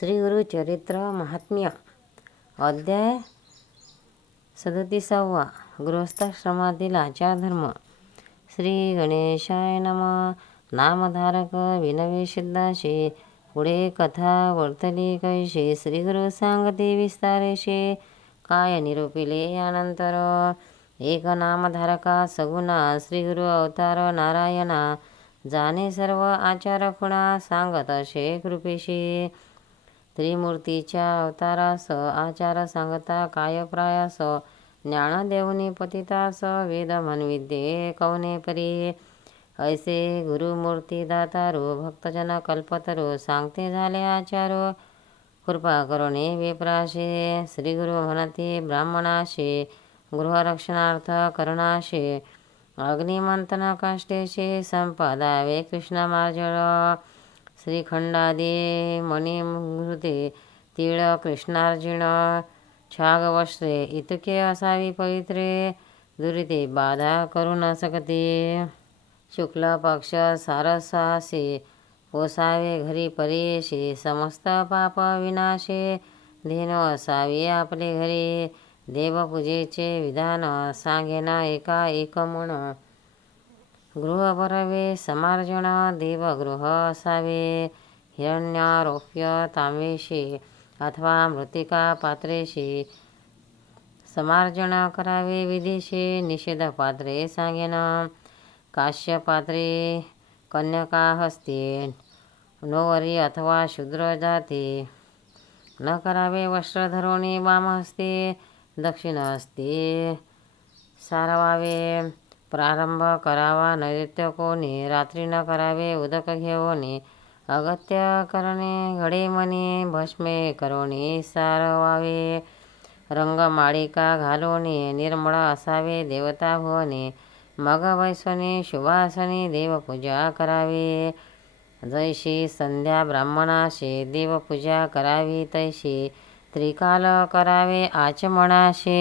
श्री गुरु चरित्र महात्म्य अध्याय 37. गृहस्थाश्रमातील आचारधर्म. श्री गणेशाय नम. नामधारक विनवे सिद्धाशे. पुढे कथा वर्तली कैसे. श्री गुरु सांगते विस्तारेशे. काय निरोपिले यानंतर. एक नामधारका सगुणा श्री गुरु अवतार नारायणा. जाणे सर्व आचार खुणा सांगत असे कृपेशी. त्रिमूर्तीच्या अवतारास आचार सांगता काय प्रायास. ज्ञान देऊनी पतितास वेद म्हणविद्ये कवने परी. ऐसे गुरुमूर्ती दातारो भक्तजन कल्पतरो सांगते झाले आचारो. कृपा करुणे विप्राशे. श्री गुरु म्हणते ब्राह्मणाशे गृहरक्षणार्थ करणाशे. अग्निमंथन काष्टेशे संपादावे कृष्णमार्जळ. श्रीखंडादी मणिमृते तीळ कृष्णार्जुन. छागवस्त्रे इतके असावी पवित्रे. दुरिते बाधा करू न सकते. शुक्ल पक्ष सारसासे पोसावे घरी परेशे. समस्त पाप विनाशे धेनु असावे आपले घरी. देवपूजेचे विधान सांगेन एका एक म्हण. गृह भरावे समार्जन देवगृह असावे. हिरण्यरौप्य तांबेशे अथवा मृत्तिका पात्रेशे समार्जन करावे विधीशे. निषेध पात्रे सांगेन. काश्य पात्रे कन्यका हस्ते नोवरी अथवा शूद्र जाते. न करावे वस्त्र धरोणी वाम हस्ते दक्षिण हस्ते सारवावे. प्रारंभ करावा नैऋत्य कोणी. रात्री न करावे उदक घेऊनी. अगत्य करणे घडे मनी. भस्मे करोणी सारवावे. रंगमाळिका घालोनी निर्मळ असावे देवता भुवनी. मग वैसोनी शुभासनी देवपूजा करावी. जैशी संध्या ब्राह्मणाशे देवपूजा करावी तैशी. त्रिकाल करावे आचमनाशे.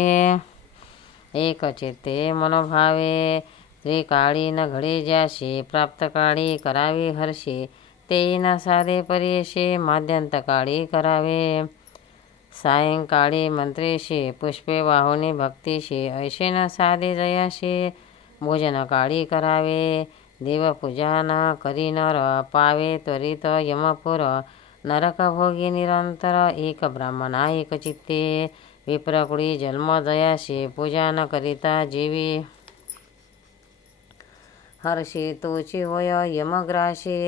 एक चित्ते मनोभावे. त्रिकाळी न घडे ज्याशे. प्राप्तकाळी करावे हर्षे. तेही न साधे परेशे. माध्यंतकाळी करावे. सायंकाळी मंत्रेशे पुष्पे वाहुनी भक्तीशे. ऐशे न साधे जयाशे. भोजनकाळी करावे. देवपूजा न करी नर पावे त्वरित यमपुर. नरकभोगी निरंतर एक ब्राह्मणा एक चित्ते. विप्रकुळी जन्म जयाशे. पूजा न करिता जीवी हर्षे तोची होय यमग्राशे.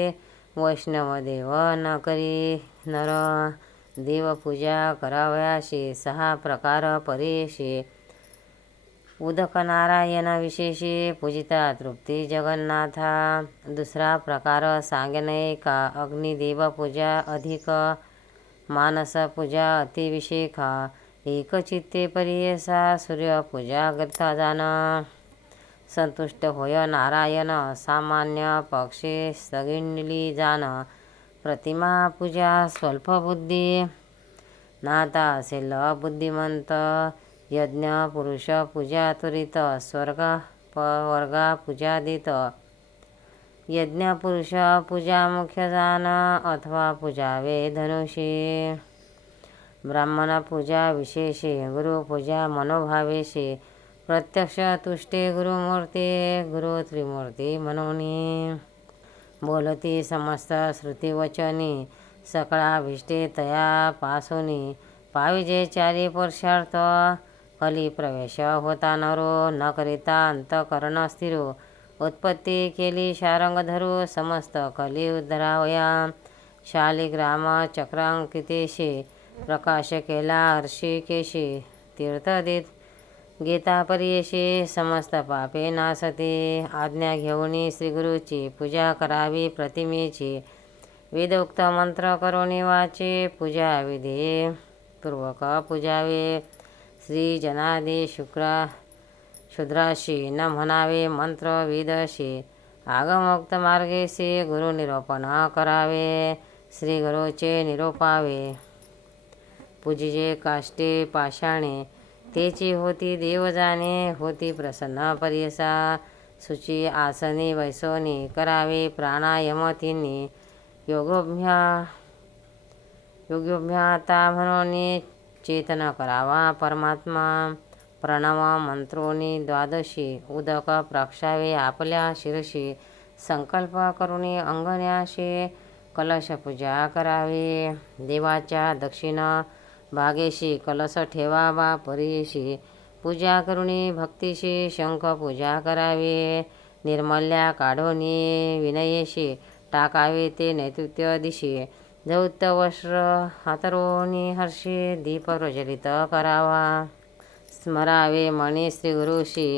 वैष्णव देव न करी नर देवपूजा करावयाशे. 6 प्रकार परेशे. उदक नारायण विशेषे पूजिता तृप्ती जगन्नाथा. दुसरा प्रकार सांगेन एका. अग्निदेवपूजा अधिक. मानसपूजा अतिविशेखा. एक चित्ते परियेसा. सूर्यपूजा करता जाण. संतुष्ट होय नारायण. सामान्य पक्षे स्थगिली जाण. प्रतिमा पूजा स्वल्पबुद्धी. नाता असेल बुद्धिमंत. यज्ञ पुरुष पूजा त्वरित. वर्गा पूजा देत. यज्ञ पुरुष पूजा मुख्य जाण अथवा पूजावे धनुषी. ब्राह्मण पूजा विशेषे. गुरुपूजा मनोभावेशे. प्रत्यक्ष तुष्टे गुरुमूर्ती. गुरु त्रिमूर्ती म्हणूनी. बोलती समस्त श्रुतिवचनी. सकळाभिष्टे तया पासोनी. पाविजे चारी पुरुषार्थ. कली प्रवेश होता नरो. न करिता अंतकरण स्थिरो. उत्पत्ती केली शारंग धरू. समस्त कली उद्धरावया. शालिग्राम चक्रांकितेशे. प्रकाश केला हर्षिकेशे. तीर्थ देत गीता परियेशे. समस्त पापे नासते. आज्ञा घेऊनी श्रीगुरूची पूजा करावी प्रतिमेची. वेदोक्त मंत्र करुणी वाचे. पूजा विधी पूर्वक पूजावे. श्री जनादि शूद्राशी न म्हणावे मंत्र वेदशी. आगमोक्त मार्गेशी गुरुनिरोपण करावे. श्री गुरुचे निरोपावे. पूजिजे काष्टे पाषाणे. तेची होती देव जाणे. होती प्रसन्न परियसा. शुची आसनी वैसोनी करावे प्राणायाम तिन्ही. योग्योभ्याता म्हणून चेतन करावा परमात्मा. प्रणव मंत्रोनी द्वादशी उदक प्रक्षावे आपल्या शिरशी. संकल्प करुणी अंगण्याशी कलश पूजा करावी. देवाच्या दक्षिण भागेशी कलश ठेवावा परीशी. पूजा करुणी भक्तीशी शंख पूजा करावी. निर्मल्या काढोनी विनयेशी टाकावे ते नैऋत्य दिशी. धौत वस्त्र हातरोनी हर्षी दीप प्रज्वलित करावा. स्मरावे मणी श्रीगुरुशी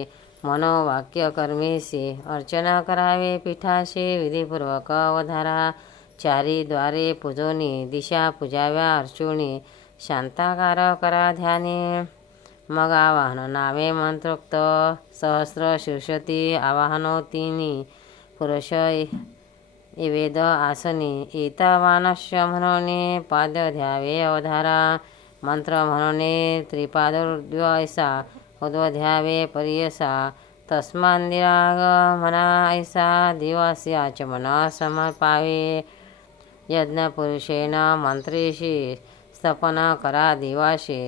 मनोवाक्य कर्मेशी. अर्चना करावे पीठाशी विधिपूर्वक अवधारा. चारी द्वारे पूजोनी दिशा पूजाव्या अर्चोनी. शांताकार करा ध्याने मग आवाहन नावे मंत्रोक्त. सहस्र शीर्षती आवाहनोतीनी पुरुष वेद आसनी. एतावानस्य म्हणून पाद्य ध्यावे अवधारा. मंत्र म्हणून त्रिपादोर्द्वैसा उद्वध्यावे पर्यसा. तस्मान्दिराग म्हणा ऐसा दिवसी आचमन समर्पावे. यज्ञपुरुषेण मंत्रेशी स्तपन करा दिवाशी.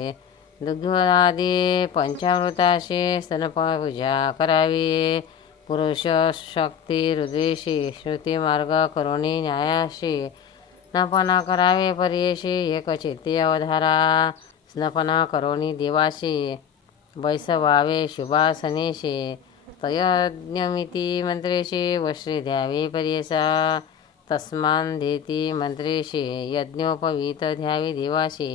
दुग्धादी पंचामृताशी स्तनपूजा करावी. पुरुष शक्ती रुद्रेशी श्रुतिमार्ग करुणी न्यायाशी. स्नपन करावे पर्येशी एकचित्ती अवधारा. स्नपन करुणी देवाशी वैसवावे शुभासनेशी. तयज्ञमिती मंत्रेशी वश्री द्यावे पर्येसा. तस्मान्धेती मंत्रेशी यज्ञोपवीत द्यावी देवाशी.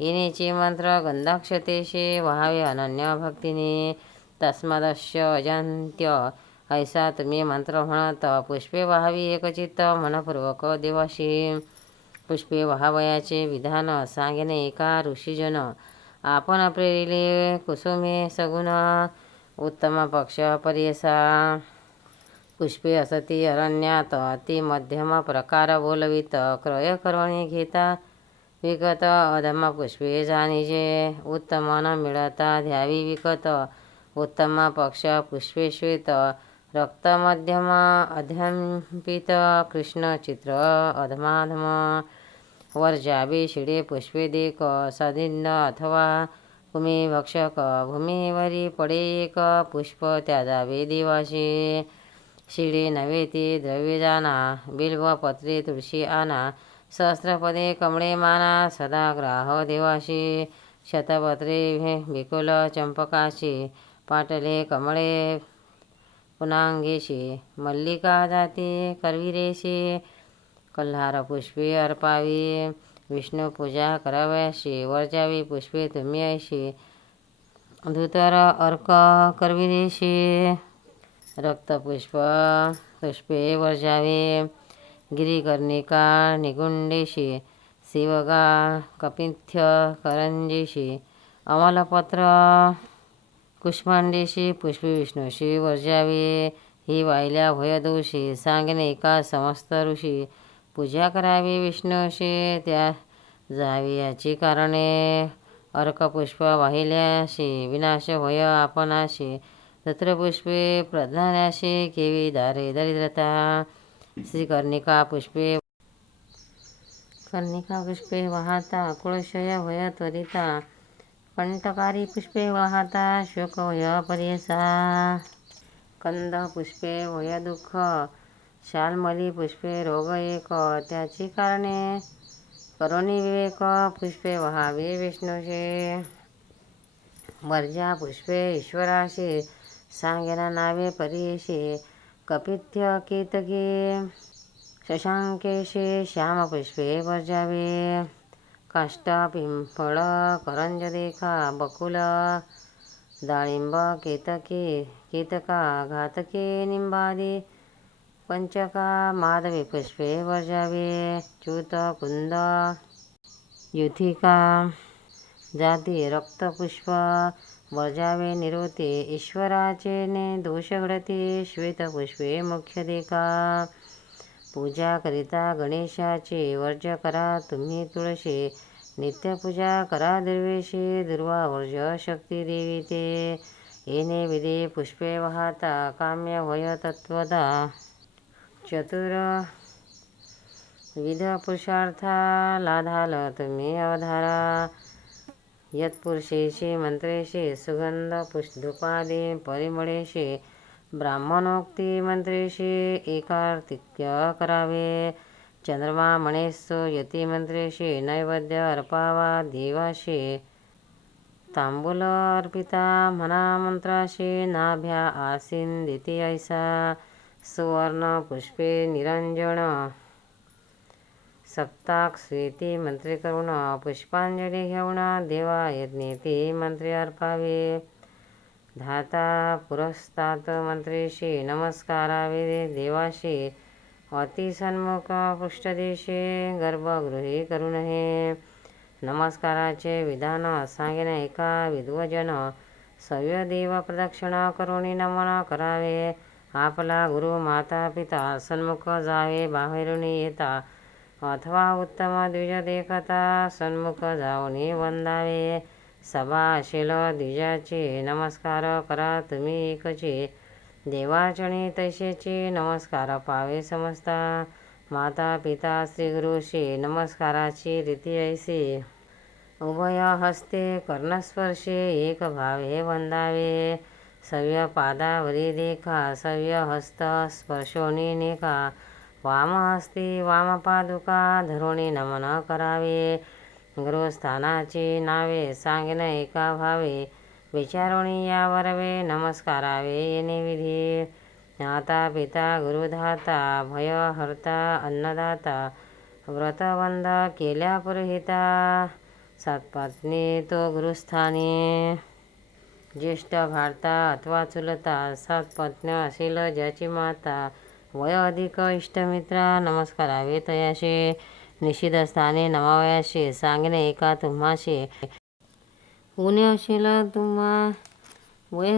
येणेचे मंत्र गंधाक्षतेशी व्हावे अनन्य भक्तीने. तस्मादस्य अजंत्य ऐसा तुम्ही मंत्र म्हणत. पुष्पे व्हावी एकचित्त मनपूर्वक देवाशी. पुष्पे व्हावयाचे विधान सांगेने एका ऋषीजन. आपण प्रेरिले कुसुमे सगुण उत्तम पक्ष पर्येसा. पुष्पे असती अरण्यात ती मध्यम प्रकार बोलवित. क्रय करवणे घेता विकत अधम पुष्पे जाणीजे. उत्तम न मिळता द्यावी विकत. उत्तम पक्ष पुष्पे श्वेत रक्त मध्यम अध्यंपित कृष्ण चित्र अधमाधम. वर्जावे शिडे पुष्पे देक सदिन्न अथवा कुमी भक्षक. भूमीवरी पडे एक पुष्प त्याजावे देवाशी. शिडे नव्हे ते द्रव्य जाना बिल्व पत्रे तुळशी आणा. सहस्रपदे कमळे माना सदा ग्राह देवाशी. शतपत्रे विकुल चंपकाशी पाटले कमळे पुनांगेशी. मल्लिका जाती करविरेशी कल्हार पुष्पे अर्पावी. विष्णू पूजा कराव्याशी वर्जावी पुष्पे तुम्ही ऐशी. धुतर अर्क करविरेशी रक्तपुष्प पुष्पे वर्जावे. गिरिकर्णिका निगुंडेशी शिवगा कपिथ्य करंजेशी. अमलपत्र कुष्मांडेशी पुष्पे विष्णूशी वर्जावे. ही वाहिल्या भयदोषी सांगणे एका समस्त ऋषी. पूजा करावी विष्णूशी त्या जावी याची कारणे. अर्कपुष्प वाहिल्याशी विनाश भय आपणाशी. धूत्रपुष्पे प्रधान्याशी केवी दारे दरिद्रता. श्रीकर्णिका पुष्पे कर्णिका पुष्पे वाहता कुळशय भय त्वरिता. कंटकारी पुष्पे वाहता शोक भय पर्येसा. कंद पुष्पे भय दुःख शाल्मली पुष्पे रोग एक त्याची कारणे. करुणी विवेक पुष्पे वहावे विष्णूशी. वर्जा पुष्पे ईश्वराशी सांगेना नावे पर्येशी. कपिथ्य केतकी शशांकेशी श्यामपुष्पे वर्जावे. काष्ट पिंपळ करंज देखा बकुल डाळिंब केतकी केतका घातके निंबादी. पंचका माधवी पुष्पे वर्जावे. च्युत कुंद युथिका जाती रक्तपुष्प वर्जावे. निरोते ईश्वराचे ने दोष घडते. श्वेतपुष्पे मुख्य देखा. पूजा करिता गणेशाची वर्ज करा तुम्ही तुळशी. नित्यपूजा करा दुर्वेशी दुर्वा वर्ज शक्ती देवी ते. येणे विधे पुष्पे वाहता काम्य वय तत्वदा. चतुर विविध पुरुषार्था लाधाल तुम्ही अवधारा. यत्पुरुषेशी मंत्रेशी सुगंध पुष्पधुपादि परिमळेशी ब्राह्मणोक्ती मंत्रेशी एकार्तिक्य करावे. चंद्रमा मणेस्तु यतिमंत्रेशी नैवेद्य अर्पावा देवाशी. तांबूल अर्पिता म्हणा मंत्राशी नाभ्या आसीन दिती ऐसा. सुवर्ण पुष्पे निरंजन सप्ताक स्वेती मंत्री करुण पुष्पांजली घेऊन देवा यज्ञेती मंत्री अर्पावे. धाता पुरस्तात मंत्रीशी नमस्कारावे देवाशी. अतिसन्मुख पृष्ठदेशी गर्भगृही करू नये. नमस्काराचे विधान सांगेन एका विद्वजन. सव्य देव प्रदक्षिणा करुणी नमन करावे. आपला गुरु माता पिता सन्मुख जावे बाहेरून येता. अथवा उत्तम द्विज देखता सन्मुख जाऊनी वंदावे. सभा असेल द्विजाची नमस्कार करा तुम्ही एकची. देवाचणी तैसेची नमस्कार पावे समजता. माता पिता श्री गुरुशी नमस्काराची रीती ऐसी. उभय हस्ते कर्णस्पर्शे एक भावे वंदावे. सव्य पादावरी देखा सव्य हस्त स्पर्शोनी नेका. वामहस्ती वामपादुका धरुणी नमन करावे. गुरुस्थानाची नावे सांगेन एका भावे. विचारुणी या वरवे नमस्कारावे येणे विधी. माता पिता गुरुधाता भयहर्ता अन्नदाता. व्रतबंध केल्या पुरहिता सातपत्नी तो गुरुस्थानी. ज्येष्ठ भारता अथवा चुलता सातपत्न्य असेल ज्याची माता. वय अधिक इष्टमित्रा नमस्कारावे तयाशी. निषिद्ध स्थाने नमावयाशी सांगेन एका तुम्हाशी. पुणे असेल तुम्हा वय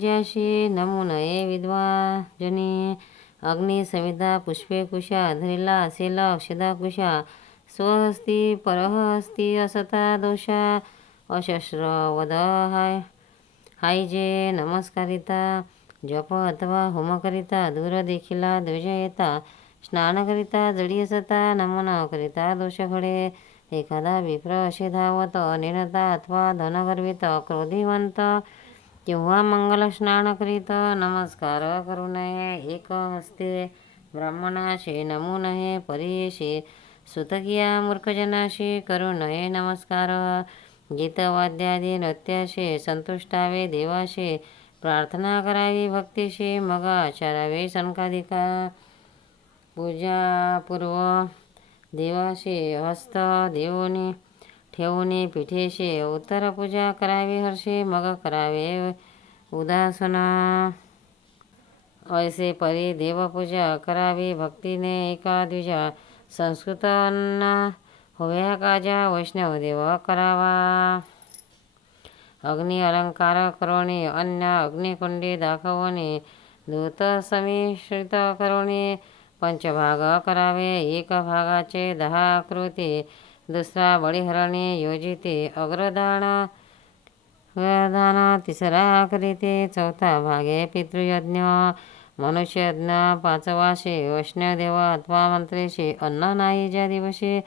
ज्याशी नमू नये विद्वाजनी. अग्नी समिधा पुष्पे कुशा धरिला असेल अक्षदा कुशा. स्वहस्ती परहस्ती असता दोषा. अशस्त्र वद हायजे नमस्कारिता. जप अथवा होम करिता दूर देखीला द्विज येता. स्नान करिता जडी असता नमन करिता दोष घडे. एखादा विप्र असे धावत नेनता अथवा धनगर्वित क्रोधिवंत किंवा मंगल स्नान करीत नमस्कार करू नये. एक हस्ते ब्राह्मणाशी नमू नये परीशी. सुतकिया मूर्खजनाशी करू नये नमस्कार. गीतवाद्यादी नृत्याशी संतुष्टावे देवाशी. प्रार्थना करावी भक्तीशी मग आचारावे सनकादिका. पूजापूर्व देवाशी हस्त देऊनी ठेवूनी पिठेशी. उत्तर पूजा करावी हर्षी मग करावे उदासन. ऐसे परी देवपूजा करावी भक्तीने एका द्विजा. संस्कृत अन्न होव्या काजा वैष्णव देव करावा. अग्नि अलंकार करोणी अन्न अग्निकुंडी दाखवणे. दूत समिश्रित करोणी पंचभाग करावे. एक भागाचे 10 आकृती. दुसरा बळीहरणी योजिते. अग्रदान दान तिसरा करीते. चौथा भागे पितृयज्ञ मनुष्ययज्ञ. पाचवाशे वैष्णवदेव अथवा मंत्रेशी अन्न नाही ज्या दिवशी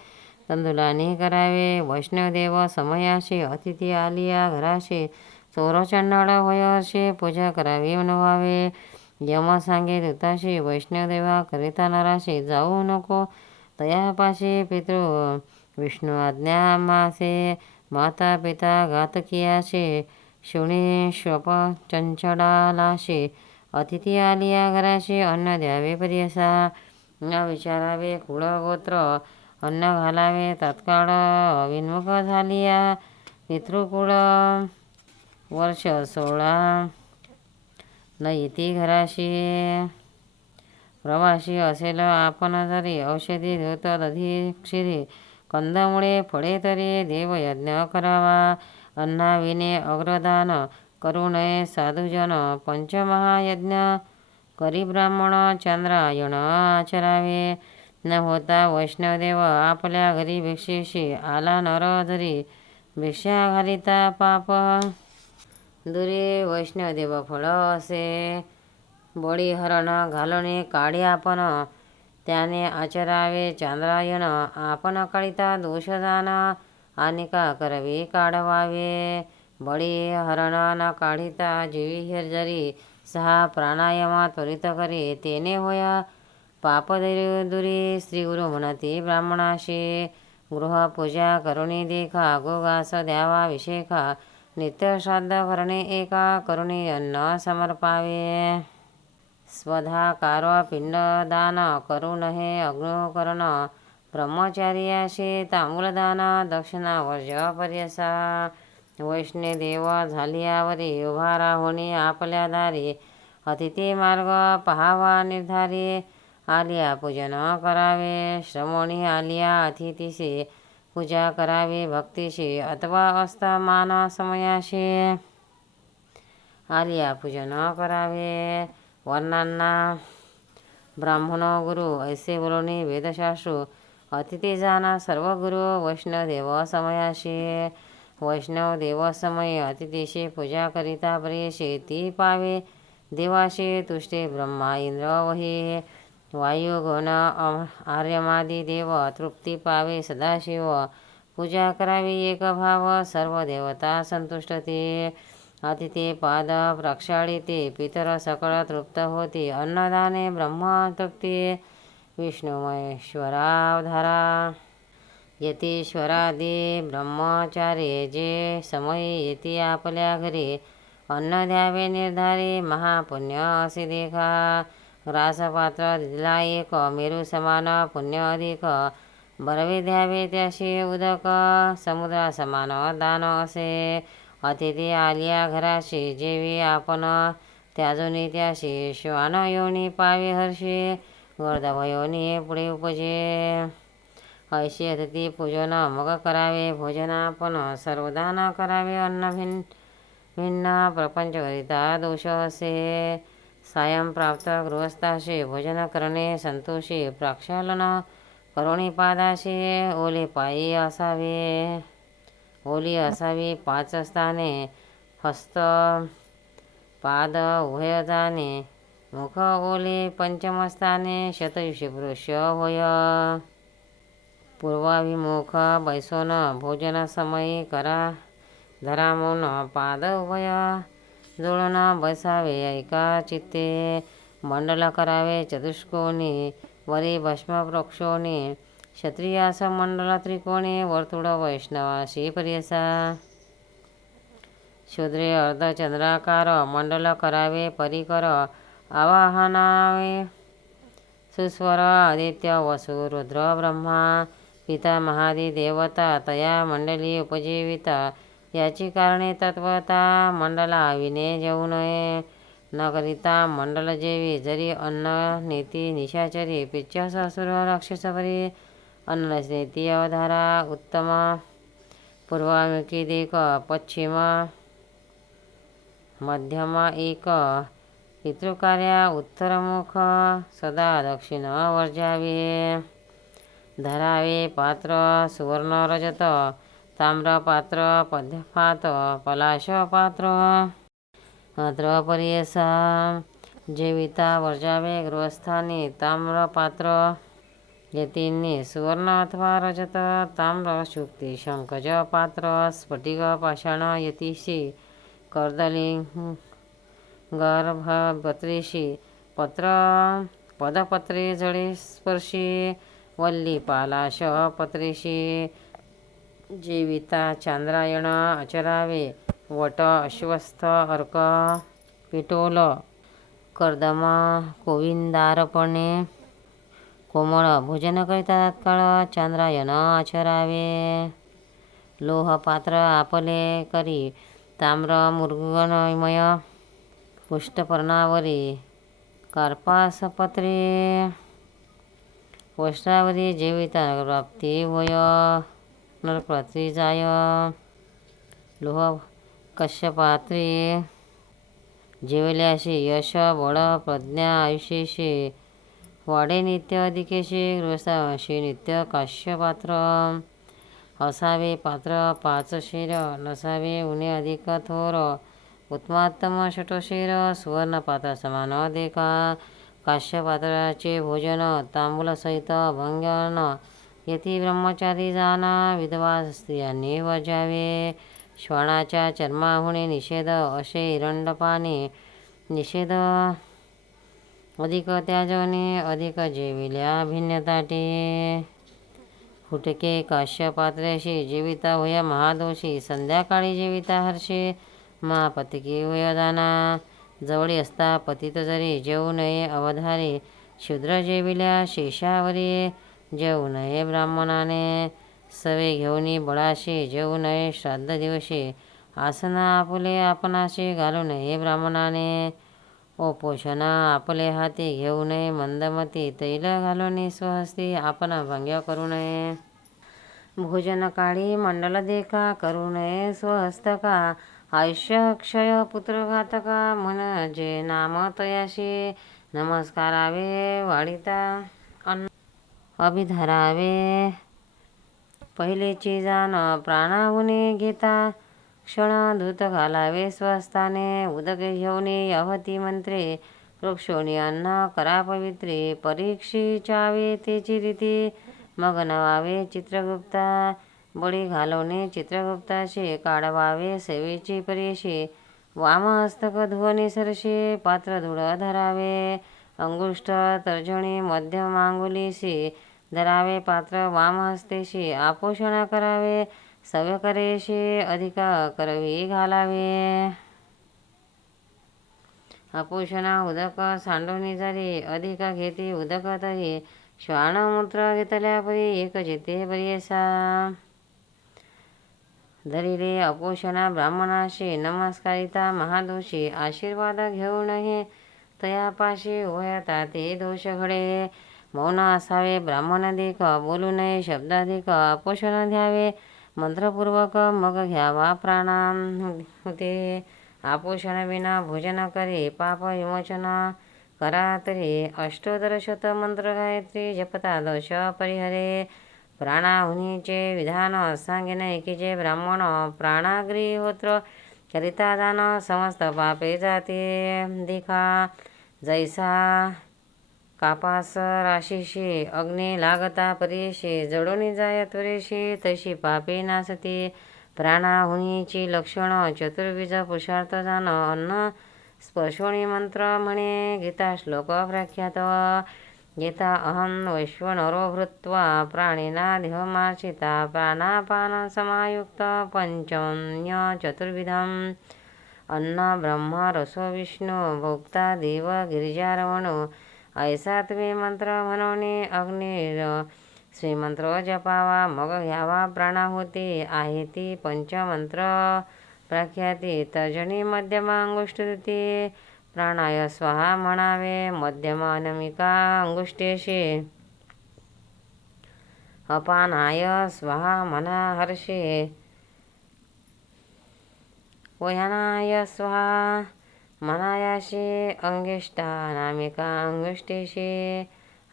तंदुलानी करावे. वैष्णवदेव समयाशी अतिथी आलिया घराशी. चोरचंडाळ होय हर्षे पूजा करावी नवावे. यम सांगे दूताशी वैष्णवदेवा करिता नराशी. जाऊ नको तयापाशी पितृ विष्णू आज्ञा मासे. माता पिता घातकियाशी शुणी श्वप चंचडालाशी. अतिथी आलिया घराशी अन्न द्यावे परियसा. न विचारावे कुळ गोत्र. अन्न घालावे तात्काळ अविन्मुख झालिया. पितृकुळ वर्ष 16 न इति घराशी. प्रवासी असेल आपण जरी औषधी धूत दधी क्षीरी. कंदमुळे फळे तरी देवयज्ञ करावा. अन्नाविने अग्रदान करू नये साधुजन. पंचमहायज्ञ करी ब्राह्मण चंद्रायण आचरावे. न होता वैष्णवदेव आपल्या घरी भिक्षेशी. आला नर जरी भिक्षा घालिता पाप दुरी. वैष्णवदेव फळ असे बळीहरण घालणे काढे आपण. त्याने आचरावे चांद्रायण आपण कळिता दोष जाण आनिका करवी काढवावे बळी हरण न काढिता जीवी हिर्जरी सहा प्राणायामा त्वरित करी तेने होय पाप दुरी श्री गुरु म्हणती ब्राह्मणाशी गृहपूजा करुणी देखा गोगास द्यावा विषेखा नित्य श्राद्ध करणे एका करुणी अन्न समर्पावे स्वधाकार पिंडदान करू नये अग्निकरण ब्रह्मचार्याशी तांबूलदान दक्षिणा वर्ज पर्यसा वैष्णदेव झालियावरी उभा राहुनी आपल्या दारी अतिथी मार्ग पहावा निर्धारी आलिया पूजन करावे श्रमणी आलिया अतिथीशी पूजा करावी भक्तीशी अथवा अस्तमान समयाशी आलिया पूजन करावे वर्णांना ब्राह्मण गुरु ऐसे बोलणे वेदशास्त्रू अतिथी जाना सर्व गुरु वैष्णवदेव समयाशी वैष्णवदेव समय अतिथीशी पूजा करिता प्रियशी ती पावे देवाशी तुष्टे ब्रह्मा इंद्र वही वायुगण आर्यमादी देव तृप्ती पावे सदाशिव पूजा करावी एक भाव सर्व देवता संतुष्टते अतिथी पाद प्रक्षाळिते पितर सकळ तृप्त होती अन्नदाने ब्रह्म तृप्ती विष्णुमहेश्वरावधारा यतीश्वरादी ब्रह्मचारी जे समय येती आपल्या घरी अन्न द्यावे निर्धारी महापुण्य असे देखा ग्रासपात्र दिला एक मेरू समान पुण्य अधिक बरवे द्यावे त्याशी उदक समुद्रा समान दान असे अतिथी आलिया घराशी जेवी आपण त्याजोनी त्याशी श्वान योनी पावे हर्षी गर्दभयोनी पुढे उपजे ऐशी अतिथी पूजन मग करावे भोजन आपण सर्वदान करावे अन्न भिन्न प्रपंचकरिता दोष असे सायं प्राप्त गृहस्थाशी भोजन करणे संतोषी प्रक्षालन करुणी पादाशी ओले पायी असावे ओली असावी 5 स्थाने हस्त पाद उभयजाने मुख ओले पंचमस्थाने शतयुषी पुरुष होय पूर्वाभिमुख बैसोन भोजन समयी करा धरा मौन पाद उभय जुळून बसावे ऐका चित्ते मंडल करावे चतुष्कोणी वरी भस्म प्रोक्षोणी क्षत्रियास मंडल त्रिकोणी वर्तुळ वैष्णवाशी पर्यसा शूद्रे अर्धचंद्राकार मंडल करावे परिकर आवाहनावे सुस्वर आदित्य वसु रुद्र ब्रह्मा पिता महादी देवता तया मंडली उपजीविता याची कारणे तत्वता मंडला विने जेवू नये न करिता मंडल जेवी जरी अन्न नेती निशाचरी पिच्चस असुर राक्षसपरी अन्न नेती अवधारा उत्तम पूर्वामुखी देख पश्चिम मध्यम एक पितृकार्या उत्तरमुख सदा दक्षिण वर्जावे धरावे पात्र सुवर्ण रजत ताम्रपात्र पद्यपात पलाशपात्र द्रपर्यसा जेविता वर्जावे गृहस्थानी ताम्रपात्र यतींनी सुवर्ण अथवा रजत ताम्र शुक्ती शंकज पात्र स्फटिक पाषाण यतीशी कर्दलिंग गर्भपत्रीशी पत्र पदपत्रे जळे स्पर्शी वल्ली पालाश पत्रेशी जीविता चांद्रायण आचरावे वट अश्वस्थ अर्क पिटोल कर्दम गोविंदार्पणे कोमळ भोजन करिता तात्काळ चांद्रायण आचरावे लोहपात्र आपले करी ताम्र मृगनमय पुष्टपर्णावरी कार्पासपत्रे वस्त्रावरी जेविता प्राप्ती होय नरपत्री जाय लोह कश्यपात्री जेवल्याशी यश बळ प्रज्ञा आयुष्येशी वाडे नित्य अधिकेशी गृहस्थाशी नित्य काश्यपात्र असावे पात्र 5 शेर नसावे उणे अधिक थोर उत्तमात्तम षटशीर सुवर्णपात्र समान देखा काश्यपात्राचे भोजन तांबूलसहित अभंग न येथे ब्रह्मचारी जाना विधवा स्त्रियांनी वजावे. श्वानाच्या चर्माहुने निषेध असे हिरण्यपाने निषेध अधिक त्याजने अधिक जेविल्या भिन्नताटे. फुटके काश्यपात्र्याशी जेविता होय महादोषी संध्याकाळी जेविता हर्षे महापतिकी होय दाना. जवळी असता पतित जरी जेऊ नये अवधारे शूद्र जेविल्या शेषावरी जेऊ नये ब्राह्मणाने. सवे घेऊनी बळाशी जेऊ नये श्राद्ध दिवशी आसना आपुले आपणाशी घालू नये ब्राह्मणाने. ओपोषणा आपले हाती घेऊ नये मंदमती तैल घालून स्वहस्ती आपण भंग्य करू नये. भोजन काळी मंडल देखा करू नये स्वहस्तका. आयुष्य क्षय पुत्रघातका म्हणजे नाम तयाशी नमस्कारावे वाढिता अन्न अभिधरावे. पहिलेची जाण प्राणाहुने घेता क्षण धूत घालावे स्वस्ताने. उदक घेऊनी अहती मंत्रे वृक्षोनी अन्न करा पवित्रे. परीक्षिचावे तेची रीती मग नवावे चित्रगुप्ता. बळी घालवणे चित्रगुप्ताशी काढवावे सेवेची परीशी. वामहस्तक धुवनी सरशी पात्र धूळ धरावे. अंगुष्ठ तर्जनी मध्यमांगुलीशी धरावे पात्र वामहस्तेशी. आपोषण करावे सव्यकरेशी अधिक करवी घालावे. आपोषणा उदक सांडोनी जरी अधिक घेती उदक तरी. श्वान मूत्र घेतल्या परी एक जेते बरियसा. धरिले अपोषणा ब्राह्मणाशी नमस्कारिता महादोषी. आशीर्वाद घेऊ नये तयापाशी होयता ते दोष घडे. मौन असावे ब्राह्मण देख बोलू नये शब्दाधिक. अपोषण द्यावे मंत्रपूर्वक मग घ्यावा प्राणा होते. आपोषण विना भोजन करे पाप विमोचन करा तरी. अष्टोत्तरशत मंत्र गायत्री जपता दोष परिहरे. प्राणाहुनीचे विधान सांगेन एकीचे ब्राह्मण. प्राणाग्निहोत्र करिता दान समस्त पापे जाते देखा. जैसा कापास राशीशी अग्नी लागता परीशी जळून जाय त्वरेशी तशी पापे नासती. प्राणाहुनीची लक्षण चतुर्विध पुरुषार्थ जाण. अन्न स्पर्शोणी मंत्र म्हणे गीता श्लोक प्रख्यात. गीता अहं वैश्वनरो भूत्वा प्राणिना देहमार्चिता. प्राणापान समायुक्त पंचम्य चतुर्विधम्. अन्न ब्रह्म रसो विष्णू भोक्ता देव गिरिजारवणो. ऐसा तुम्ही मंत्र म्हणून अग्निर श्रीमंत्र जपावा मग घ्यावा प्राणाहुती. आहे ती पंचमंत्र प्रख्याती. तर्जनी मध्यम अंगुष्ठती प्राणाय स्वाहा म्हणावे मध्यम अनमिका अंगुष्ठेशी. अपानाय स्वाहा म्हणा हर्षे. वयानाय स्वाहा मनायाशी. अंगिष्ठा अनामिका अंगुष्ठेशी.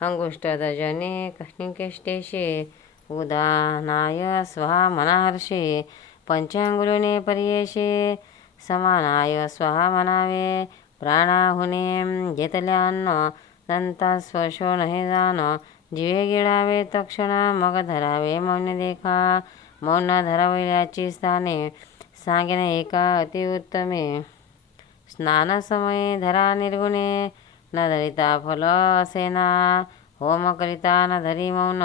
अंगुष्ठतर्जनी कनिकेष्ठेशी. उदानाय स्वाहा म्हणा हर्षे. पंचांगुलीने पर्येशी. समानाय स्वाहा म्हणावे प्राणाहुने घेतल्या अन्न. दंता स्पर्शो नहे जाण. जिवे गिळावे तक्षण मग धरावे मौन देखा. मौन धरविल्याची स्थाने सांगेन एका अतिउत्तमे. स्नान समये धरा निर्गुणे न धरिता फल असेना. होम करिता न धरी मौन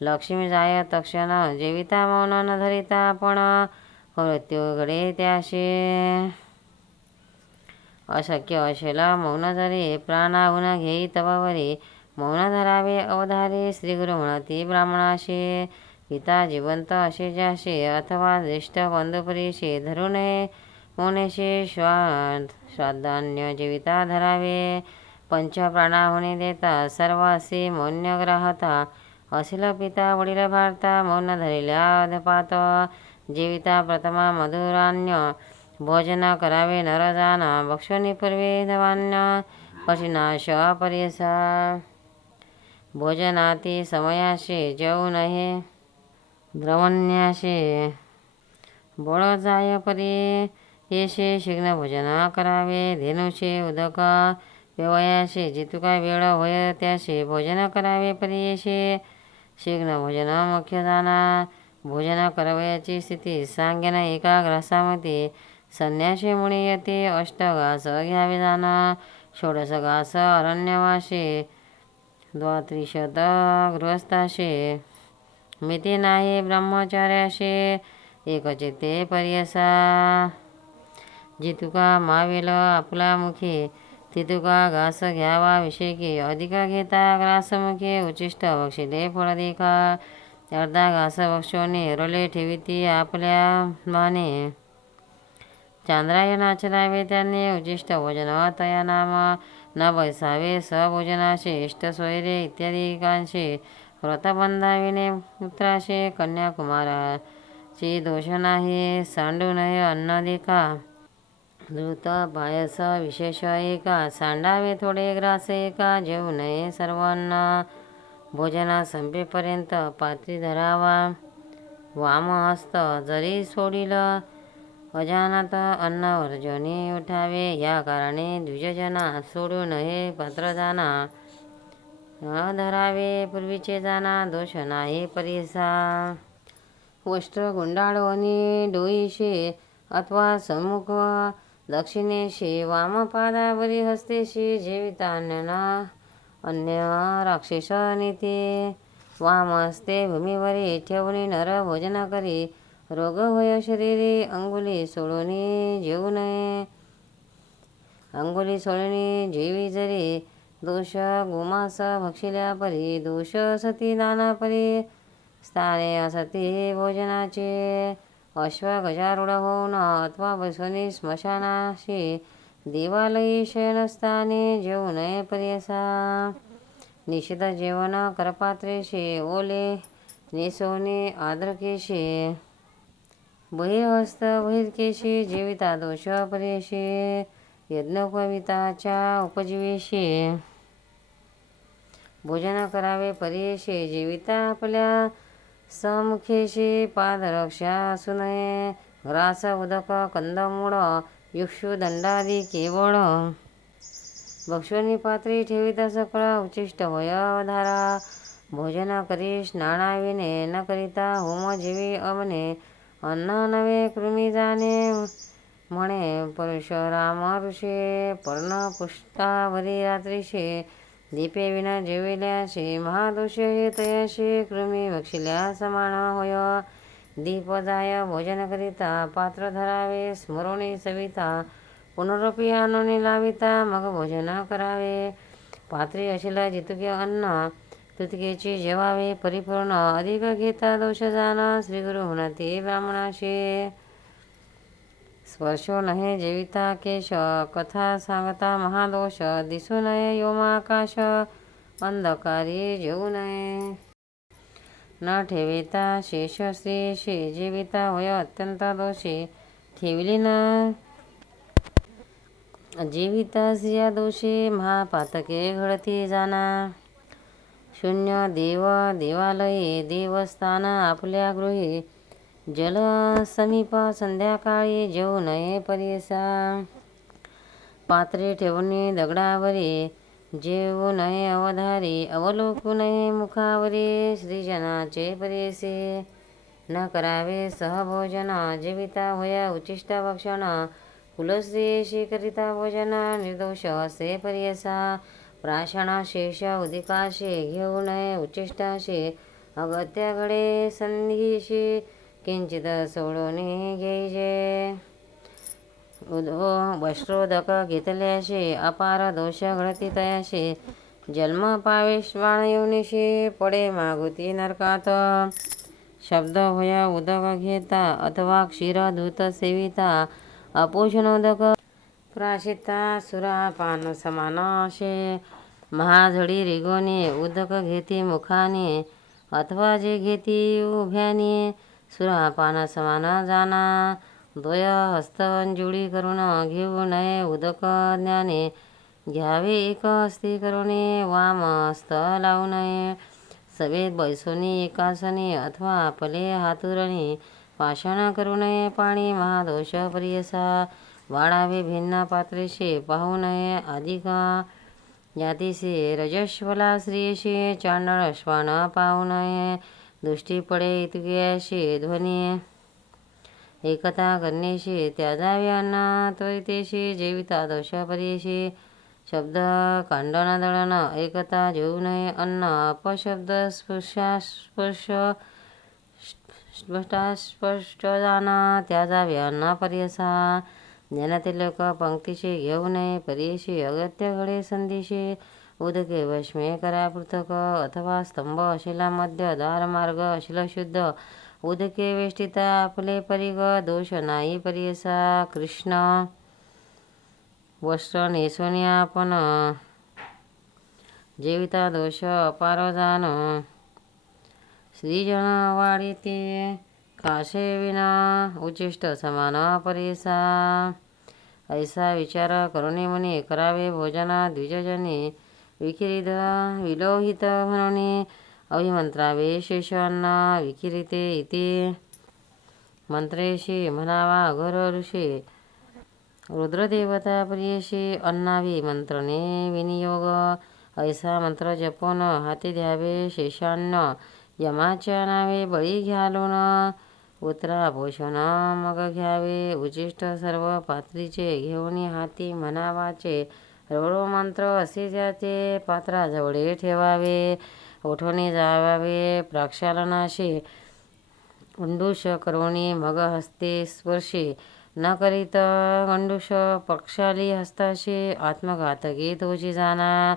लक्ष्मी जाय तक्षण. जेविता मौन न धरिता पण मृत्यू घडे त्याशी. अशक्य अशेला मौन धरे प्राणाहुन घेई तवावरी. मौन धरावे अवधारे श्रीगुरु म्हणती ब्राह्मणाशी. पिता जिवंत असे ज्याशी अथवा ज्येष्ठ बंधुपरीशी धरू नये मौनेशी. श्राद्धान्य जेविता धरावे पंच प्राणाहुने देता. सर्व असे मौन्य ग्राहता असेल पिता वडील भारता. मौन धरिल्या अधपात जेविता प्रथमा मधुरान्य. भोजन करावे नरजान भक्षणी पूर्वे धवान्य. पशिनाश पर्यसा भोजनाती समयाशी जेऊ नये द्रवण्याशी. बळ जाय परी येशे शीघ्न भोजन करावे. धेनुचे उदक पेवयाशे जितुका वेळ होय त्याशे भोजन करावे परियेशे शीघ्न भोजन मुख्य जाना भोजन करावयाची स्थिती सांगेन एका ग्रासामध्ये संन्याशी मुनी येते 8 घास घ्यावे जाना 16 घास अरण्यवासे द्वात्रिशत गृहस्थाशे मिती नाही ब्रह्मचार्याशे एकचित्ते पर्यसा जितुका मावेल आपला मुखे तितुका घास घ्यावा विषयके अधिका घेता ग्रासमुखे उचिष्ट बक्षिले फळ देखा अर्धा घास बक्षोने रोले ठेविती आपल्या माने चांद्रायणाचे लावे त्यांनी उचिष्ट भोजन तया नाम न बैसावे सभोजनाशे इष्ट सोयरे इत्यादिकांशे व्रतबंधाविने पुत्राशे कन्याकुमाराची दोष नाही सांडू नये अन्न देखा द्रुत पायस विशेष एका सांडावे थोडे ग्रास एका जेवू नये सर्वांना भोजना संपेपर्यंत पात्री धरावा वामहस्त जरी सोडील अजानात अन्न वर्जनी उठावे या कारणे द्विजजना सोडू नये पात्र जाना धरावे पूर्वीचे जाना दोष नाही परिसा वस्त्र गुंडाळवणी डोईशे अथवा सम्मुख दक्षिणेशी वामपादावरी हस्तेशी जेवितान्यन अन्य राक्षस नेते वामहस्ते भूमीवरी ठेवणी नर भोजन करी रोग होय शरीरे अंगुली सोडून जेवू नये अंगुली सोडून जेवी जरी दोष गोमास भक्षिल्या परी दोष सती नाना परी स्थाने असती भोजनाचे अश्व गजारूढ होऊन अथवा बसवणी स्मशानाशी देवालयी शयनस्थाने जेवू नये पर्यसा निषिद्ध जेवण करपात्रेशे ओले नेसवणे आद्रकेशे बहिर्हस्त बहिर्केशी जेविता दोष पर्यशे यज्ञोपविताच्या उपजीवेशे भोजन करावे पर्यशे जेविता आपल्या समुखेशी पादरक्षा असू नये ग्रास उदक कंदमूळ युक्षु दंडादी केवळ भक्षणी पात्री ठेविता सकळ उचिष्ट वय धारा भोजन करी स्नानाविने न करिता होम जेवी अवने अन्न नवे कृमी जाणे म्हणे परशुराम ऋषे पर्ण पुष्टावरी रात्रीशे दीपे विना जेविल्याशे महादोष हे तयाशे कृमी भक्षिल्या समान होय दीप जाय भोजन करिता पात्र धरावे स्मरोणी सविता पुनरपी आणून लाविता मग भोजन करावे पात्री अशिल जितके अन्न तुतकेची जेवावे परिपूर्ण अधिक घेता दोष जाना श्रीगुरु हुनती ब्राह्मणाशे स्पर्शो नये जेविता केश कथा सांगता महादोष दिसू नये योमाकाश अंधकारी जेवू नये न ठेविता शेष श्रीशे जेविता होय अत्यंत दोषी ठेवली न जेविता स्त्रिया दोषी महापातके घडती जाना शून्य देव देवालये देवस्थान आपल्या गृही जल समीप संध्याकाळी जेवू नये परिसा पात्रे ठेवणे दगडावरी जेवू नये अवधारी अवलोकू नये मुखावरी श्रीजनाचे परिसे न करावे सहभोजन जेविता होय उचिष्ट भक्षण कुलस्त्रियेशी करिता भोजन निर्दोष असे परियसा प्राशन शेष उदिकाशे घेऊ नये उचिष्टाशे अगत्य घडे संधीशी किंचित सोडून घ्यायचे वस्त्रोदक घेतल्याशे अपार दोष घडती तयाशे जन्म पावेश्वाण योनिशी पडे मागुती नरकात शब्द होय उदक घेता अथवा क्षीर दूत सेविता अपोषणोदक प्राशिता सुरापान समानाशे महाझडी रिगोने उदक घेती मुखाने अथवा जे घेती उभ्याने सुरापान समान जाना द्वय हस्तंजुळी करून घेऊ नये उदक ज्ञाने घ्यावे एक हस्ती करुणे वाम हस्त लावू नये सवेत बैसोनी एकासनी अथवा आपले हातुरणी पाषाण करू नये पाणी महादोष परियसा वाढावे भिन्न पात्रेशे पाहू नये अधिक जातीसे रजस्वला स्त्रियेशी चांडळ श्वान पाहू नये. दृष्टी पडे इतके ध्वनी एकता कन्येशी त्याजावे अन्न त्वरितेशी जेविता दोष परीशी. शब्द कांडन दळण एकता जेवू नये अन्न अपशब्द स्पर्श स्पष्ट जाण त्याजावे अन्न पर्यसा. ज्ञानतिलक पंक्तीशी घेऊ नये परीशी अगत्य घडे संधीशी. उदके वश्मे करा पृथक अथवा स्तंभ अशिला मध्य द्वारमार्ग अशिल शुद्ध. उदके वेष्टिता आपले परिग दोष नाही परियसा. कृष्ण वस्त्र नेसोनी आपण जेविता दोष अपार जाण. श्रीजन वाढीते काशे विना उचिष्ट समान परियसा. ऐसा विचार करुणे मनी करावे भोजन द्विजजनी. विकिरित विलोहित म्हणून अभिमंत्रावे शेष अन्न. विकिरिते इति मंत्रेशी म्हणावा अघोर ऋषी. रुद्रदेवता प्रियशी अन्नावी मंत्रणे विनियोग. ऐसा मंत्र जपून हाती द्यावे शेषान्न. यमाच्या नावे बळी घ्यालून उतरा पोषण मग घ्यावे. उचिष्ट सर्व पात्रीचे घेऊन हाती म्हणावाचे रवळो मंत्र असे ज्याचे पात्राजवळे ठेवावे. ओठोनी जावावे प्रक्षालनाशी गंडूष करोणी मग हस्ते स्पर्शी. न करीत गंडूष प्रक्षाली हस्ताशी आत्मघातकी तोची जाणा.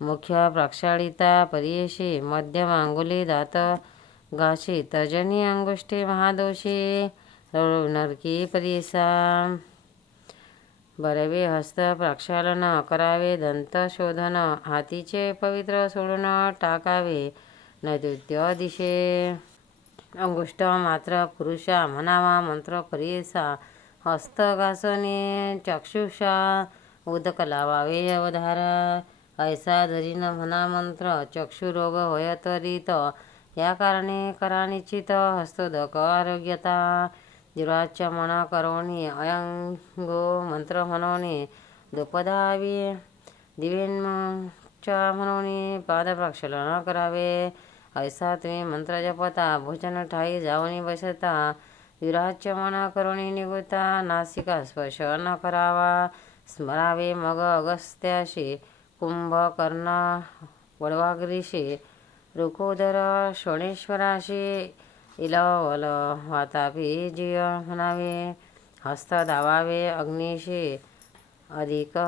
मुख्य प्रक्षालिता परियशी मध्यम अंगुली दात घाशी. तर्जनी अंगुष्ठे महादोषी नरकी परियसा. बरवे हस्त प्रक्षालन करावे दंत शोधन. हातीचे पवित्र सोडून टाकावे नैऋत्य दिशे. अंगुष्ठ मात्र पुरुषा म्हणावा मंत्र परियसा. हस्त घासणे चक्षुषा उदक लावावे अवधार. ऐसा जरी न म्हणा मंत्र चक्षुरोग होय त्वरित. या कारणे करा निश्चित हस्तोदक आरोग्यता. जिराच्या मना करोणी अयंगो मंत्र म्हणून दुपदावी. दिव्यांच्या म्हणून पादप्रक्षालन करावे. ऐसा तुम्ही मंत्र जपता भोजन ठाई जाऊन बसता. विराच्या मना करोणी निगुता. नासिका स्पर्श न करावा. स्मरावे मग अगस्त्याशी कुंभकर्ण वडवागिरीशी. रुकोदर शोणेश्वराशी इलवल वातापी जीव म्हणावे. हस्त धावावे अग्नीशी अधिक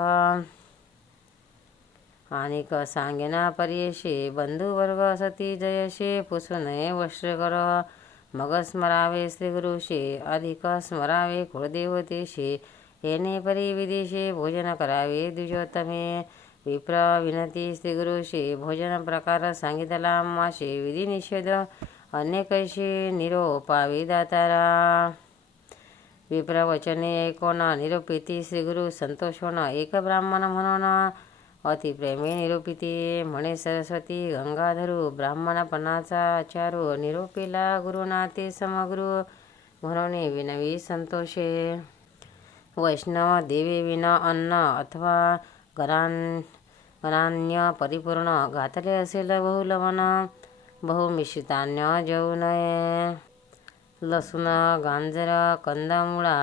आणिक सांगेना पर्यशी. बंधुवर्ग सती जयशी पुसू नये वस्त्रकर. मग स्मरावे श्रीगुरुशी अधिक स्मरावे कुळदेवतेशी. येणे परी विदेशी भोजन करावे द्विजोत्तमे. विप्र विनती श्रीगुरुशी भोजन प्रकार सांगितला माशी. विधी निषेध अनेकशी निरोपावी दातारा. विप्र वचने ऐकोन निरोपिती श्रीगुरु संतोषोन. एक ब्राह्मण म्हणून अति प्रेमे निरोपिती. म्हणे सरस्वती गंगाधरू ब्राह्मणपणाचा आचारू. निरोपिला गुरुनाथे समगुरु म्हणून विनवी संतोषे. वैष्णव देवे विना अन्न अथवा गणान्य परिपूर्ण. घातले असेल बहु लवण बहुमिश्रितान्य जेवू नये. लसूण गांजर कंदमुळा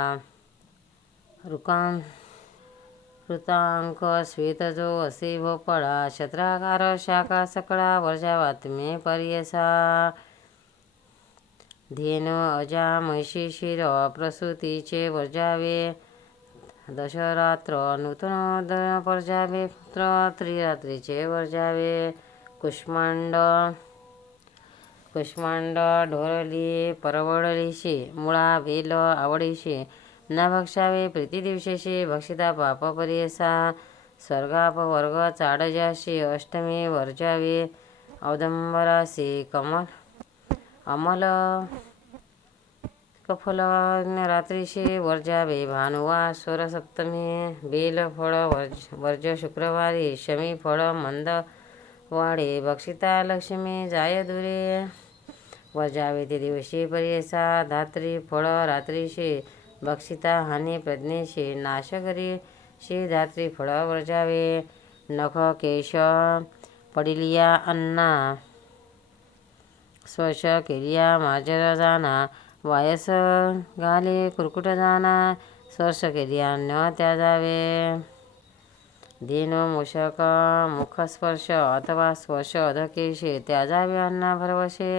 ऋतांक श्वेतजो असे भोपळा. छत्राकार शाखा सकळा वर्जावा तुम्ही पर्यसा. धेनु अजा म्हैशी शिर प्रसूतीचे वर्जावे. दशरात्र नूतन पर्जावे. पुत्र त्रिरात्रीचे वर्जावे. कुष्मांड ढोरली परवडलीशी. मुळा बेल आवडीशी न भक्षावे प्रीती दिवशीशी. भक्षिता पाप परियसा. स्वर्गापवर्ग चाडजाशी अष्टमी वर्जावे. औदंबराशी अमल कफल रात्रीशी वर्जावे. भानुवार स्वरसप्तमी बेल फळ वर्ज शुक्रवारी. शमी फळ मंद वाडे. भक्षिता लक्ष्मी जाय दुरे वर्जावे ते दिवशी परियसा. धात्री फळ रात्रीशी. भक्षिता हानी प्रज्ञेशी. नाशकरीशी धात्री फळ वर्जावे. नख केश पडिलिया अन्ना स्पर्श केलिया मार्जर जाना वायस घाले कुरकुट जाना स्पर्श केलिया न त्याजावे दीन मूषक मुखस्पर्श अथवा स्पर्श अधकेशे त्याजावे अन्ना भरवशे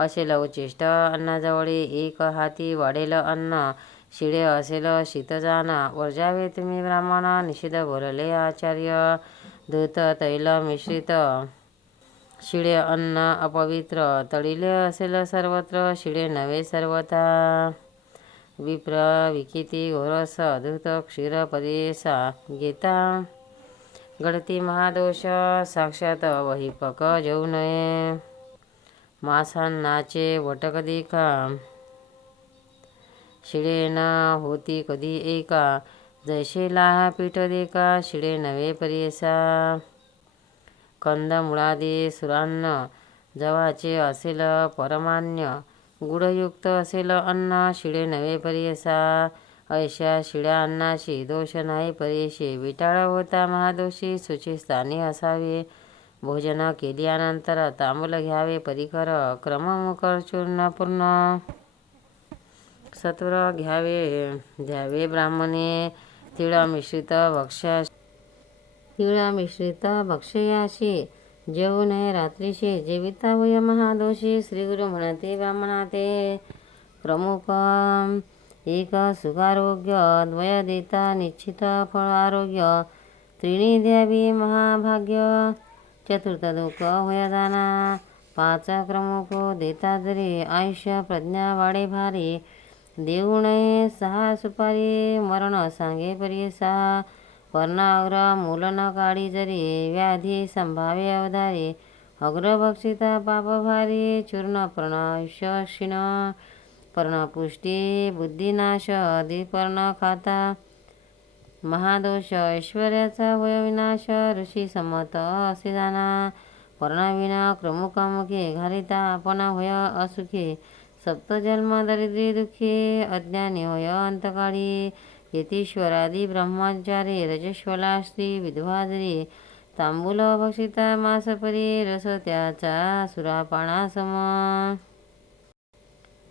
असेल उच्चिष्ट अन्नाजवळी एक हाती वाढेल अन्न शिळे असेल शीतजाना वर्जावे तुम्ही ब्राह्मण निषिद्ध बोलले आचार्य धूत तैल मिश्रित शिळे अन्न अपवित्र तळिले असेल सर्वत्र शिळे नवे सर्वथा विप्र विकिती घोरस धूत क्षीर परेसा गीता गळती महादोष साक्षात वहिपक जेऊ नये मासान्नाचे वटक देखा शिळे न होती कधी एका जैसे लाहा पीठ देखा शिळे नवे परेसा कंद मुळादी सुरान्न जवाचे असेल परमान्य गुढयुक्त असेल अन्न शिळे नवे परेसा ऐशा शिळ्या अन्नाशी दोष नाही परेशे विटाळ होता महादोषी शुचिस्थानी असावे भोजन केल्यानंतर तांबूल घ्यावे परिकर क्रममुकर चूर्ण पूर्ण सत्वर घ्यावे द्यावे ब्राह्मणे तिळ मिश्रित भक्ष्याशी जेवू नये रात्रीशी जेविता वय महादोषी श्रीगुरु म्हणते ब्राह्मणाते प्रमुख एक सुखारोग्य द्वय देता निश्चित फळ आरोग्य त्रिणी द्यावी महाभाग्य चतुर्थ दुःख होय जाना पाच क्रमुख देता जरी आयुष्य प्रज्ञा वाढे भारी देऊ नये सहा सुपारी मरण सांगे परेसा पर्णाग्र मूल न काढी जरी व्याधी संभाव्य अवधारी अग्रभक्षिता पाप भारी चूर्ण पर्णायुष्य क्षीण पर्णपुष्टी बुद्धिनाश अधिपर्ण खाता महादोष ऐश्वर्याचा वयविनाश ऋषी संमत असे जाना पर्णाविना क्रमुकामुखे घालिता आपण होय असुखी सप्तजन्म दरिद्री दुःखी अज्ञानी होय अंतकाळी यतीश्वरादी ब्रह्मचारी रजस्वला स्त्री विधवाजरी तांबूल भक्षिता मासपरी रस त्याचा सुरापाणासम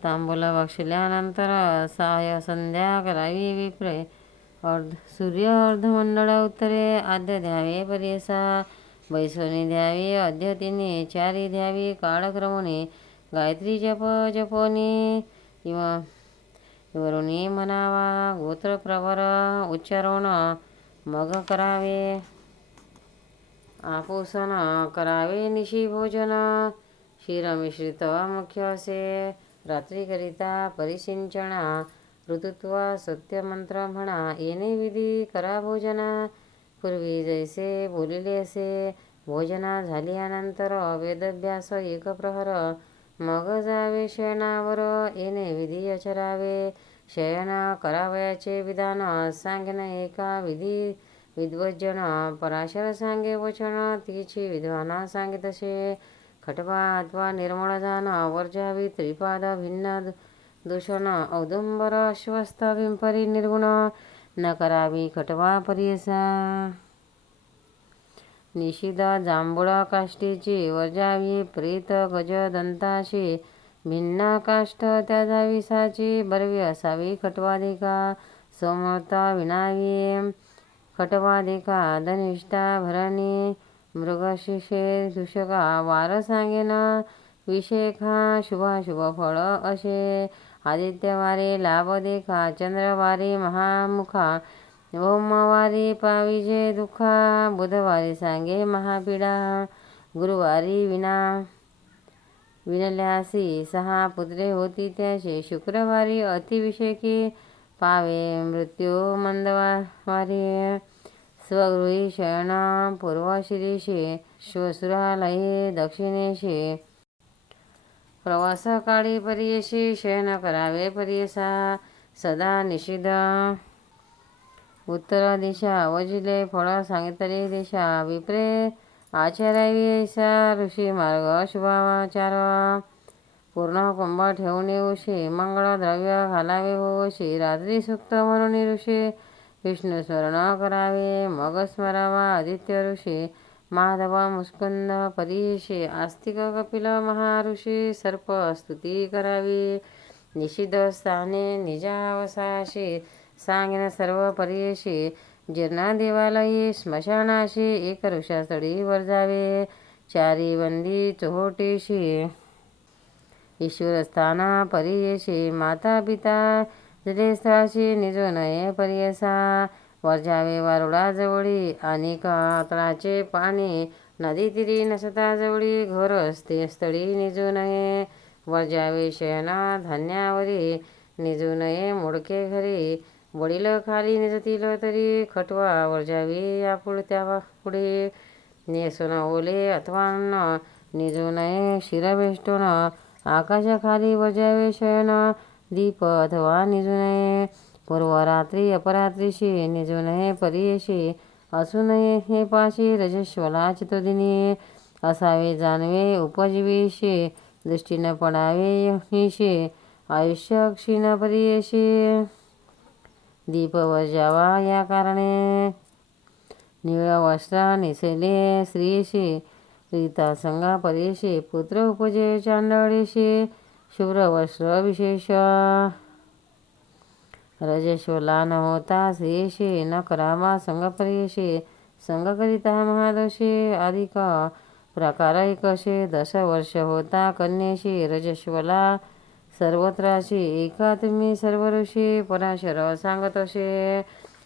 तांबूल बक्षिल्यानंतर सहाय संध्या करावी विप्रे सूर्य अर्धमंडळ उत्तरे आद्य द्यावे परेसा बैसोनी द्यावी अद्य तिने चारी द्यावी काळक्रमणे गायत्री जप जपोनी वरुणी म्हणावा गोत्र प्रवर उच्चारण मग करावे आपोषण करावे निशी भोजन क्षीरमिश्रित मुख्य असे रात्रीकरिता परिसिंचना ऋतुत्वा सत्यमंत्र म्हणा येणे विधी करा भोजना पूर्वी जैसे बोलिले असे भोजना झाल्यानंतर वेदभ्यास एक प्रहर मग जावे शयनावर येणे विधी अचरावे शयन करावयाचे विधान सांगेन एका विधी विद्वज्जन पराशर सांगे वचन तिची विद्वाना सांगे तसे खटवा अथवा निर्मळ जान वर्जावी त्रिपाद भिन्न दूषण औदुंबर अश्वस्थ पिंपरी निर्गुण न करावी खटवा परेसा निषिद्ध जांभूळ काष्टीची वर्जावी प्रेत गज दंताशी भिन्न काष्ट त्याजावी साची बरवी असावी खटवा देखा समर्था विनावी खटवा देखा धनिष्ठा भरणी मृगशिषे दूषका वार सांगेन विषेखा शुभाशुभ फळ असे आदित्यवारी लाभ देखा चंद्रवारी महामुखा ओमवारी पाविजे दुःखा बुधवारी सांगे महापीडा गुरुवारी विनल्यासी सहा पुत्रे होती त्याशी शुक्रवारी अतिविषेकी पावे मृत्यू मंदवारी स्वगृही शयन पूर्वशिरीशी श्वसुरालये दक्षिणेशी प्रवासकाळी पर्यशी शयन करावे पर्यसा सदा निषिद्ध उत्तर दिशा वजिले फळ सांगितले दिशा विप्रे आचारावी ऐसा ऋषी मार्ग शुभाचार पूर्ण कुंभ ठेवून येऊशी मंगळ द्रव्य घालावे होशी रात्री सुक्त म्हणून ऋषी विष्णू स्मरण करावे मग स्मरावा आदित्य ऋषी माधव मुस्कुंद परीशी आस्तिक कपिल महाऋषी सर्प स्तुती करावी निषिद्ध स्थाने निजावसाशी सांगेन सर्व परीशी जीर्ण देवालयी स्मशानाशी एक वृक्षास्थळी वर जावे चारी वंदी चोहोटीशी ईश्वरस्थाना परियेशी माता पिता जलेस्थळाशी निजो नये परियसा वर जावे वारुळाजवळी आणि तळाचे पाणी नदी तिरी नसता जवळी घोर असते स्थळी निजू नये वर जावे शयना धान्यावरी निजू नये मोडके घरी वडील खाली निजतील तरी खटवा वर जावी या त्या पुढे नेसून ओले अथवा अन्न निजू नये शिरवेष्टून आकाशाखाली वर जावे शयन दीप अथवा निजू नये पूर्वरात्री अपरात्रीशी निजू नये परियेशी असू नये हे पाशी रजस्वला चितोदिनी असावे जानवे उपजीवीशी दृष्टी न पडावे यहीशी आयुष्य क्षीण परियेशी दीप वर जावा या कारणे निळ वस्त्र निसेले स्त्रीशी रीता संगा परियेशी पुत्र उपजे चांडळीशी शुभ्र वस्त्र विशेष रजस्वला न होता स्त्रीशी न करावा संग परियेशी संग करिता महादोषी अधिक प्रकार एकशे 10 वर्ष होता कन्येशी रजस्वला सर्वत्राशी एका तुम्ही सर्व ऋषी पराशर सांगतोशे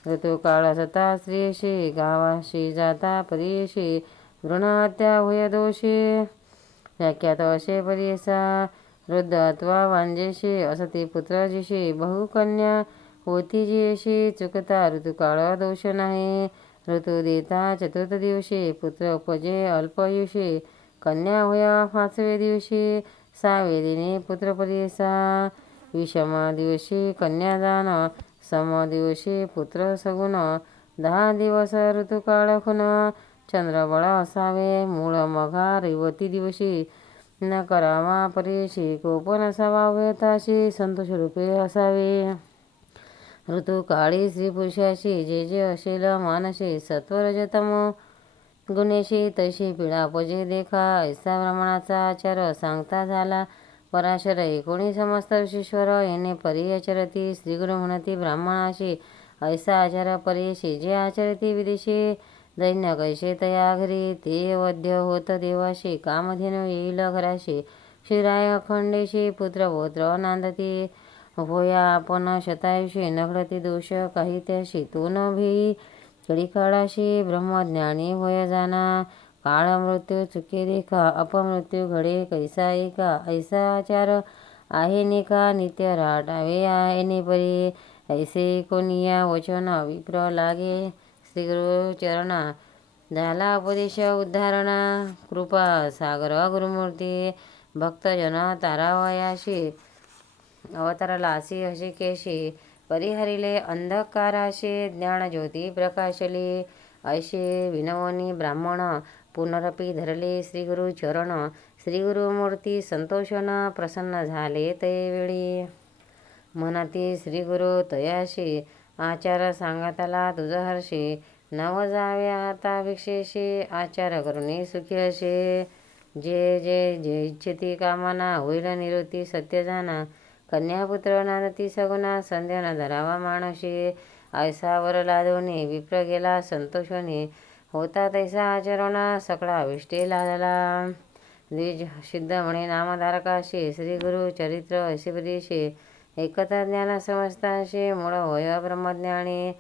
ऋतुकाळ असता स्त्रीशी गावाशी जाता परियेशी भ्रूणहत्या होय दोषी व्याख्यात असे परियेसा वृद्ध अथवा वांजेशी असती पुत्रजीशी बहुकन्या होती जीशी चुकता ऋतुकाळ दोष नाही ऋतू देता चतुर्थ दिवशी पुत्र उपजे अल्पयुषी कन्या होय 5वे दिवशी 6वे दिनी पुत्र परियेसा विषम दिवशी कन्यादान सम दिवशी पुत्र सगुण 10 दिवस ऋतुकाळ खुन चंद्रबळ असावे मूळ मघा रेवती दिवशी न करावा परियेशी कोपन असावा उभयताशी संतोष रूपे असावे ऋतुकाळी स्त्री पुरुषाशी जे जे असेल मानशी सत्वरजतम गुणेशी तशी पिढा उपजे देखा ऐसा ब्राह्मणाचा आचार सांगता झाला पराशर 19 समस्त ऋषीश्वर येणे परियचरती श्रीगुरु म्हणती ब्राह्मणाशी ऐसा आचार परियेशी जे आचरती विदेशी दैन्य कैसे तया घरी ते वध्य होत देवाशी कामधेनु येईल घराशी शिराय अखंडेशी पुत्र पौत्र नांदती होया आपण शतायुषी नघडती दोष काही त्याशी तो न भेई कडी काळाशी ब्रह्मज्ञानी होय जाना काळ मृत्यू चुके देखा अपमृत्यू घडे कैसा एका ऐसा आचार आहे नेका नित्य राटावे आहे परी ऐसे कोणिया वचन विप्र लागे श्रीगुरु चरणा झाला उपदेश उद्धारणा कृपा सागर गुरुमूर्ती भक्तजन तारावयाशी अवतारलासी हशिकेशी परिहरिले अंधकाराशी ज्ञानज्योती प्रकाशली ऐशे विनवनी ब्राह्मण पुनरपी धरले श्रीगुरु चरण श्रीगुरुमूर्ती संतोषन प्रसन्न झाले ते वेळी म्हणती श्रीगुरु तयाशी आचार सांगताला तुझ हर्षी नव जावे आता भिक्षेशी आचार करुणी सुखी असे जे जे जे इच्छिती कामना होईल निवृत्ती सत्य जाना कन्यापुत्र नांदती सगुणा संध्या न धरावा मानशी ऐसा वर लादोनी विप्र गेला संतोषोनी होता तैसा आचरणा सकळा अविष्टे लादला द्विज सिद्ध म्हणे नामधारकाशी श्रीगुरु चरित्र ऐशिपरीशी एकता ज्ञान समजताशी मूळ होय ब्रह्मज्ञानी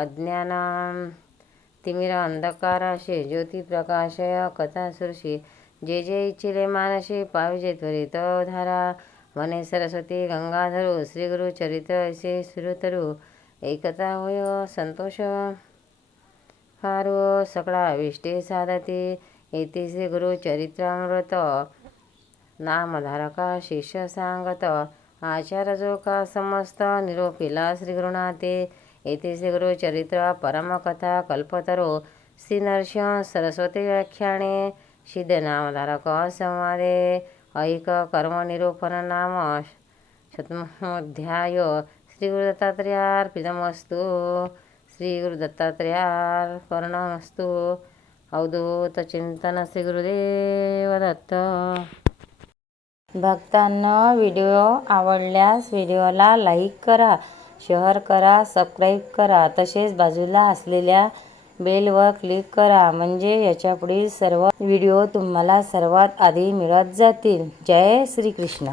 अज्ञान तिमिर अंधकाराशी ज्योती प्रकाशय कथा सुरशी जे जे इच्छिले मानशी पाविजे त्वरित धारा म्हणे सरस्वती गंगाधरू श्रीगुरु चरित्र ऐसे सुरतरू एकता होय संतोष फारू सकळा विष्टे साधती येथे श्रीगुरु चरित्रामृत नामधारका शिष्य सांगत आचार जो का समस्त निरोपिला श्रीगुरुनाथे येथे श्रीगुरु चरित्र परमकथा कल्पतरो श्री नरसिंह सरस्वती व्याख्याने सिद्ध नामधारक संवादे ऐक कर्मनिरूपण नाम शतमोध्याय श्री गुरु दत्तात्रेयार्पितमस्तु। श्री गुरु दत्तात्रेयार्पणमस्तु. अवधूत चिंतन श्री गुरुदेव दत्त. भक्तांनो, व्हिडिओ आवडल्यास व्हिडिओला लाईक करा, शेअर करा, सबस्क्राईब करा. तसेच बाजूला असलेल्या बेलवर क्लिक करा, म्हणजे याच्यापुढील सर्व व्हिडिओ तुम्हाला सर्वात आधी मिळत जातील. जय श्री कृष्ण.